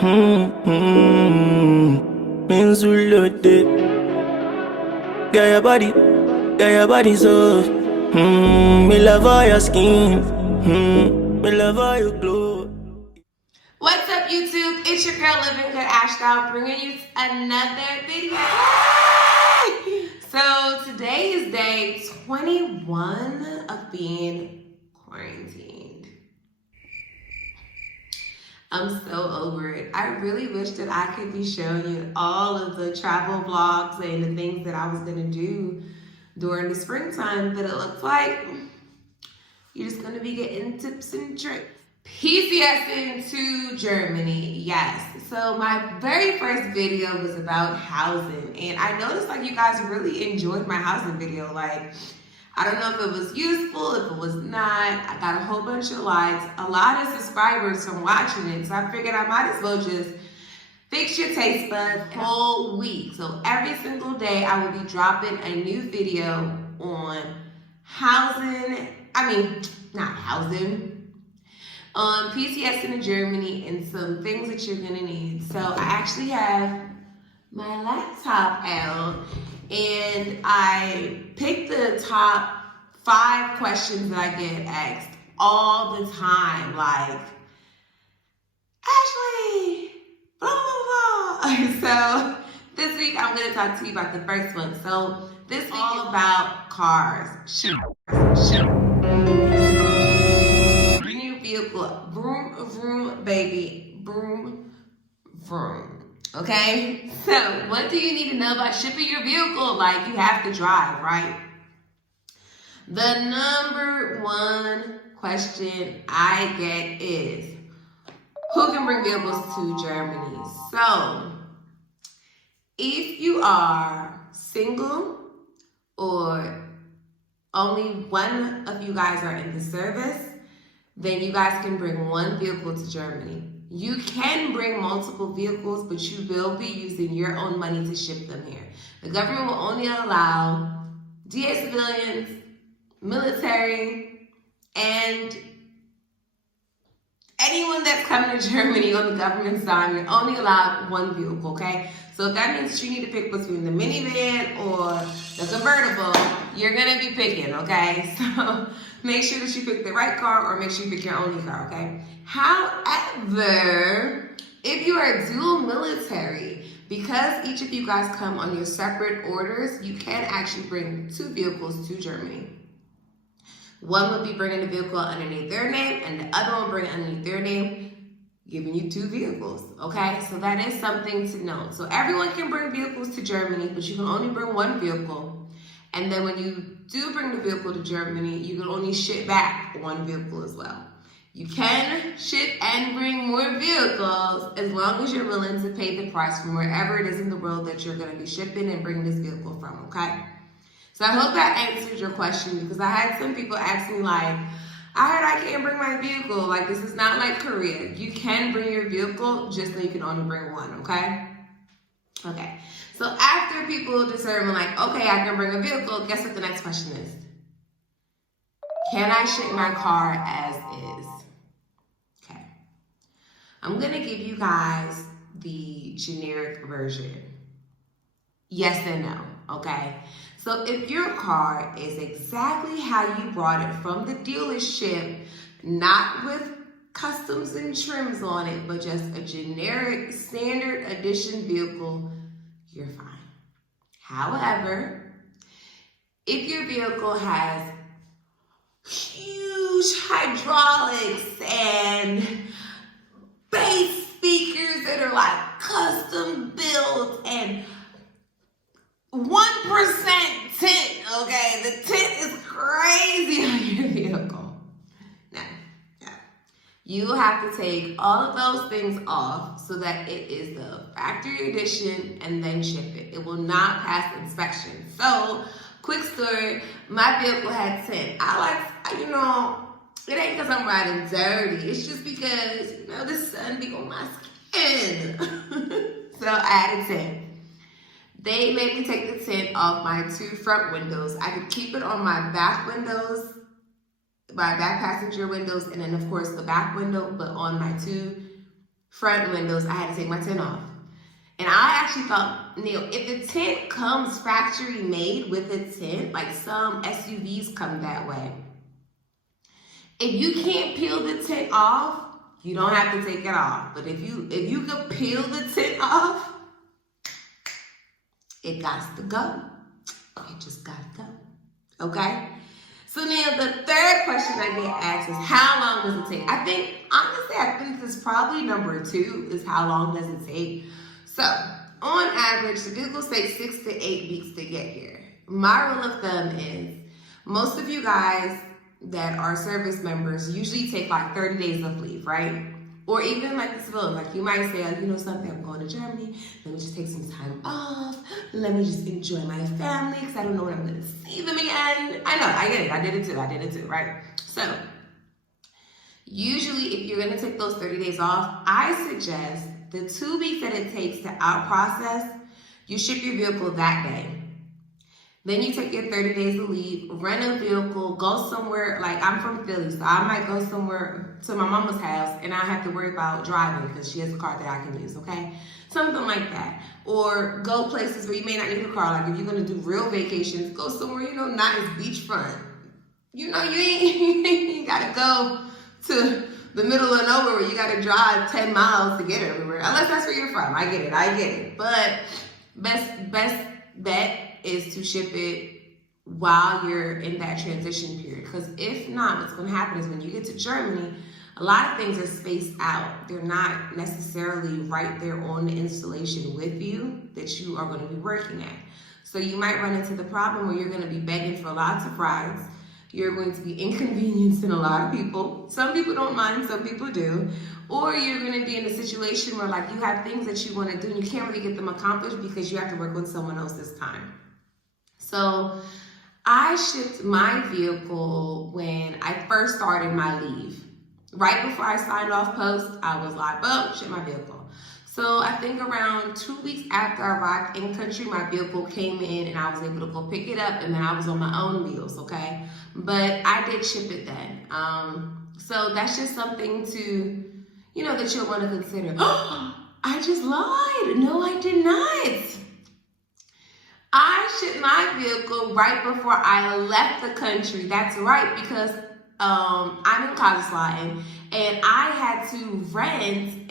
Menzulode, got your body soft. Me love all your skin. Me love all your glow. What's up, YouTube? It's your girl Living Good Ashdown, bringing you another video. So today is day 21 of being quarantined. I'm so over it. I really wish that I could be showing you all of the travel vlogs and the things that I was gonna do during the springtime, but it looks like you're just gonna be getting tips and tricks. PCSing to Germany, yes. So my very first video was about housing, and I noticed like you guys really enjoyed my housing video. Like, I don't know if it was useful, if it was not. I got a whole bunch of likes, a lot of subscribers from watching it, so I figured I might as well just fix your taste buds whole week. So every single day I will be dropping a new video on housing, not housing, on PCSing in Germany and some things that you're gonna need. So I actually have my laptop out and I picked the top 5 questions that I get asked all the time, like, Ashley, blah, blah, blah. So this week I'm gonna talk to you about the first one. So this week is about cars. Vehicle, vroom, vroom, baby, vroom, vroom. Okay, so what do you need to know about shipping your vehicle? Like, you have to drive, right? The number one question I get is, who can bring vehicles to Germany? So if you are single or only one of you guys are in the service, then you guys can bring one vehicle to Germany. You can bring multiple vehicles, but you will be using your own money to ship them here. The government will only allow DA civilians, military, and anyone that's coming to Germany on the government side. You're only allowed one vehicle, okay? So if that means you need to pick between the minivan or the convertible, you're gonna be picking, okay? So make sure that you pick the right car or make sure you pick your only car, okay? However, if you are dual military, because each of you guys come on your separate orders, you can actually bring 2 vehicles to Germany. One would be bringing the vehicle underneath their name, and the other one bringing underneath their name, giving you 2 vehicles, okay? So that is something to know. So everyone can bring vehicles to Germany, but you can only bring one vehicle. And then when you do bring the vehicle to Germany, you can only ship back one vehicle as well. You can ship and bring more vehicles as long as you're willing to pay the price from wherever it is in the world that you're gonna be shipping and bringing this vehicle from, okay? So I hope that answers your question, because I had some people ask me like, I heard I can't bring my vehicle. Like, this is not like Korea. You can bring your vehicle, just so you can only bring one, okay? Okay, so after people determine like, okay, I can bring a vehicle, guess what the next question is? Can I ship my car as is? Okay, I'm gonna give you guys the generic version. Yes and no, okay? So if your car is exactly how you brought it from the dealership, not with customs and trims on it, but just a generic standard edition vehicle, you're fine. However, if your vehicle has huge hydraulics and bass speakers that are like custom built and 1% tint, okay? The tint is crazy on your vehicle. Now, you will have to take all of those things off so that it is the factory edition and then ship it. It will not pass inspection. So, quick story, my vehicle had tint. I like, it ain't because I'm riding dirty. It's just because, the sun be on my skin. So I added tint. They made me take the tint off my 2 front windows. I could keep it on my back windows, my back passenger windows, and then of course the back window, but on my 2 front windows, I had to take my tent off. And I actually thought, Neil, if the tent comes factory made with a tent, like some SUVs come that way, if you can't peel the tent off, you don't have to take it off. But if you could peel the tent off, it got to go. It just got to go. Okay? So now the third question I get asked is, how long does it take? I think this is probably number 2, is how long does it take? So, on average, the vehicles take 6 to 8 weeks to get here. My rule of thumb is, most of you guys that are service members usually take like 30 days of leave, right? Or even like the civilian, like you might say, you know something, I'm going to Germany, let me just take some time off, let me just enjoy my family, because I don't know when I'm going to see them again. I know, I get it, I did it too, right? So, usually if you're going to take those 30 days off, I suggest the 2 weeks that it takes to out process, you ship your vehicle that day. Then you take your 30 days of leave, rent a vehicle, go somewhere. Like, I'm from Philly, so I might go somewhere to my mama's house and I have to worry about driving because she has a car that I can use, okay? Something like that. Or go places where you may not need a car. Like, if you're going to do real vacations, go somewhere, you know, not as beachfront. You know, you ain't got to go to the middle of nowhere where you got to drive 10 miles to get everywhere. Unless that's where you're from. I get it. But best bet is to ship it while you're in that transition period. Because if not, what's going to happen is when you get to Germany, a lot of things are spaced out. They're not necessarily right there on the installation with you that you are going to be working at. So you might run into the problem where you're going to be begging for lots of rides. You're going to be inconveniencing a lot of people. Some people don't mind, some people do. Or you're going to be in a situation where like you have things that you want to do and you can't really get them accomplished because you have to work with someone else this time. So I shipped my vehicle when I first started my leave. Right before I signed off post, I was like, boom, ship my vehicle. So I think around 2 weeks after I arrived in country, my vehicle came in and I was able to go pick it up, and then I was on my own wheels, okay? But I did ship it then. So that's just something to, you know, that you'll want to consider. Oh, I just lied. No, I did not. I shipped my vehicle right before I left the country. That's right, because I'm in Kazakhstan and I had to rent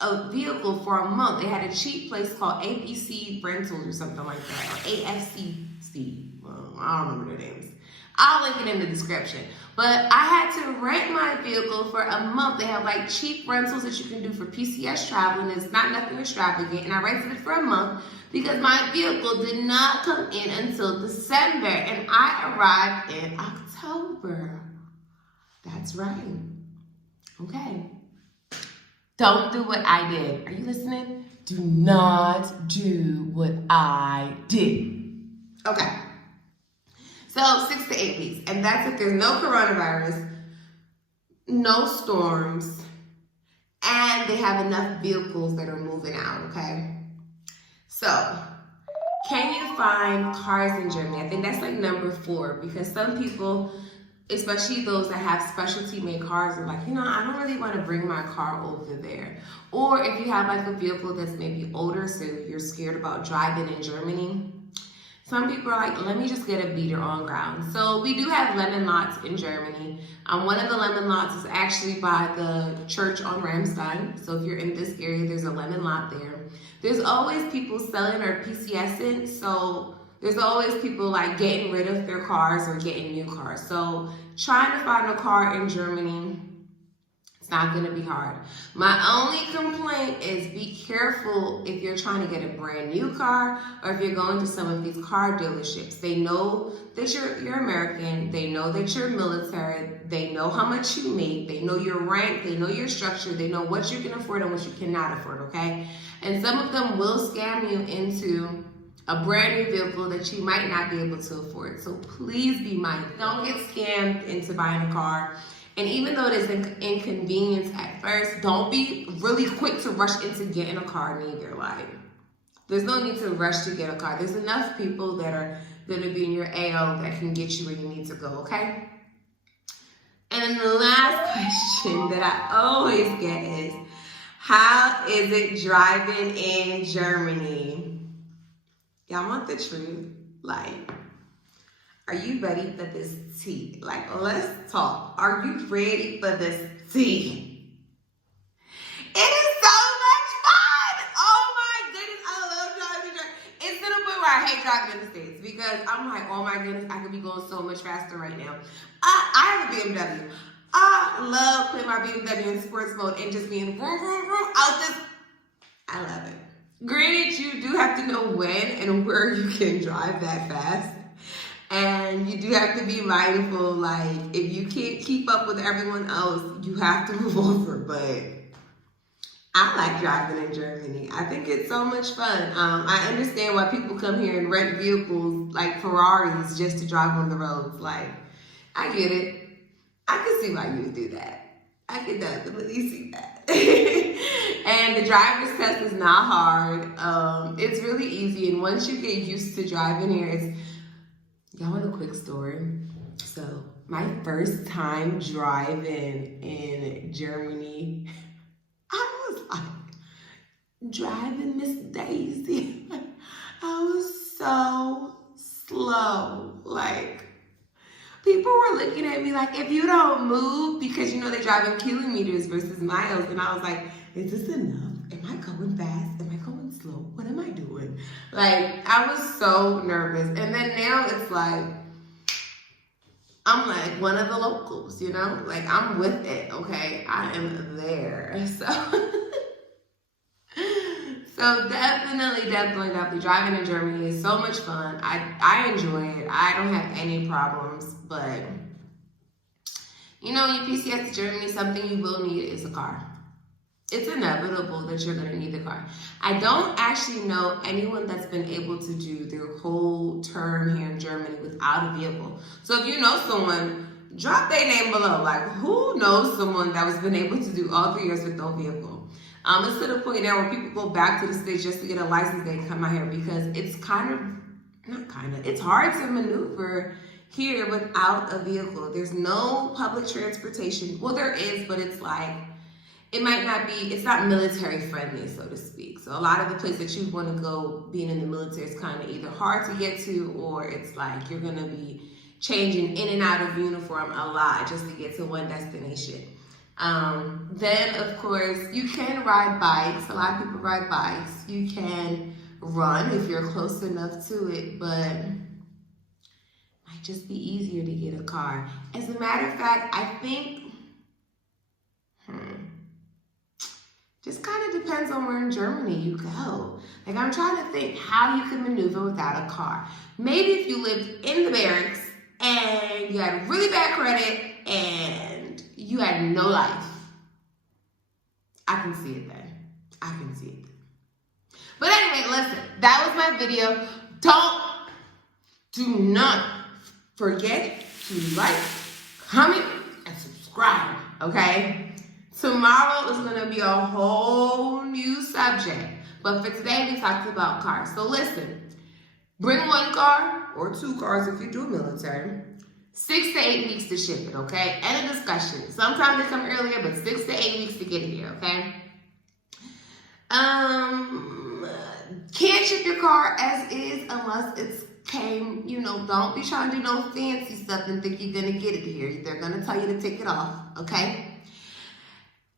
a vehicle for a month. They had a cheap place called APC Rentals or something like that, or AFCC. Well, I don't remember their names. I'll link it in the description. But I had to rent my vehicle for a month. They have like cheap rentals that you can do for PCS travel, and it's not nothing extravagant. And I rented it for a month because my vehicle did not come in until December, and I arrived in October. That's right. Okay. Don't do what I did. Are you listening? Do not do what I did. Okay. So 6 to 8 weeks. And that's if there's no coronavirus, no storms, and they have enough vehicles that are moving out, okay? So, can you find cars in Germany? I think that's like number 4, because some people, especially those that have specialty made cars, are like, you know, I don't really want to bring my car over there. Or if you have like a vehicle that's maybe older, so you're scared about driving in Germany, some people are like, let me just get a beater on ground. So we do have lemon lots in Germany. One of the lemon lots is actually by the church on Ramstein. So if you're in this area, there's a lemon lot there. There's always people selling or PCSing. So there's always people like getting rid of their cars or getting new cars. So trying to find a car in Germany, it's not going to be hard. My only complaint is be careful if you're trying to get a brand new car or if you're going to some of these car dealerships. They know that you're American. They know that you're military. They know how much you make. They know your rank. They know your structure. They know what you can afford and what you cannot afford, okay? And some of them will scam you into a brand new vehicle that you might not be able to afford. So please be mindful. Don't get scammed into buying a car. And even though it is an inconvenience at first, don't be really quick to rush into getting a car neither. Like, there's no need to rush to get a car. There's enough people that are going to be in your AO that can get you where you need to go, okay? And then the last question that I always get is, how is it driving in Germany? Y'all want the truth? Like, are you ready for this tea? Like, let's talk. Are you ready for this tea? It is so much fun! Oh my goodness, I love driving in Germany. It's to the point where I hate driving in the States because I'm like, oh my goodness, I could be going so much faster right now. I have a BMW. I love putting my BMW in sports mode and just being vroom, vroom, vroom. I love it. Granted, you do have to know when and where you can drive that fast. And you do have to be mindful, like, if you can't keep up with everyone else, you have to move over. But I like driving in Germany. I think it's so much fun. I understand why people come here and rent vehicles like Ferraris just to drive on the roads. Like, I get it. I can see why you would do that. I can definitely see that. And the driver's test is not hard. It's really easy. And once you get used to driving here, y'all want a quick story? So, my first time driving in Germany, I was like, driving Miss Daisy. I was so slow. Like, people were looking at me like, if you don't move, because you know they drive in kilometers versus miles. And I was like, is this enough? Am I going fast? Am I going slow? What am I doing? Like, I was so nervous. And then now it's like, I'm like one of the locals, you know? Like, I'm with it, okay? I am there. So definitely driving in Germany is so much fun. I enjoy it. I don't have any problems, but you know, you PCS to Germany, something you will need is a car. It's inevitable that you're gonna need the car. I don't actually know anyone that's been able to do their whole term here in Germany without a vehicle. So if you know someone, drop their name below. Like, who knows someone that was been able to do all 3 years with no vehicle? It's to the point now where people go back to the States just to get a license, they come out here because it's it's hard to maneuver here without a vehicle. There's no public transportation. Well, there is, but it's like, it's not military friendly, so to speak. So a lot of the places that you want to go being in the military is kind of either hard to get to, or it's like you're going to be changing in and out of uniform a lot just to get to one destination. Then, of course, you can ride bikes. A lot of people ride bikes. You can run if you're close enough to it, but it might just be easier to get a car. As a matter of fact, I think, just kind of depends on where in Germany you go. Like, I'm trying to think how you can maneuver without a car. Maybe if you lived in the barracks and you had really bad credit and you had no life. I can see it then. I can see it then. But anyway, listen, that was my video. Do not forget to like, comment, and subscribe, okay? Tomorrow is going to be a whole new subject. But for today, we talked about cars. So listen, bring 1 car or 2 cars if you do military. 6 to 8 weeks to ship it, okay? End of discussion. Sometimes they come earlier, but 6 to 8 weeks to get it here, okay? Can't ship your car as is unless it's came, you know, don't be trying to do no fancy stuff and think you're gonna get it here. They're gonna tell you to take it off, okay?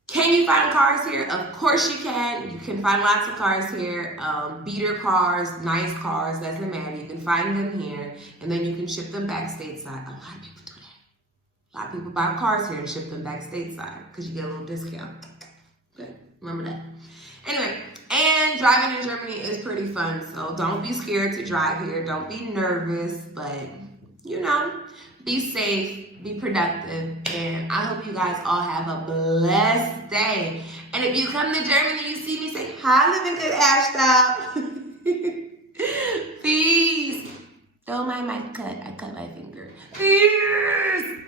Can you find cars here? Of course you can. You can find lots of cars here. Beater cars, nice cars, doesn't matter. You can find them here, and then you can ship them back stateside. A lot of people do that. A lot of people buy cars here and ship them back stateside because you get a little discount. Okay, remember that. Anyway, and driving in Germany is pretty fun, so don't be scared to drive here. Don't be nervous, but, you know, be safe, be productive, and I hope you guys all have a blessed day. And if you come to Germany, you see me, say, hi, living good hashtag. Peace. Don't mind my cut. I cut my finger. Peace.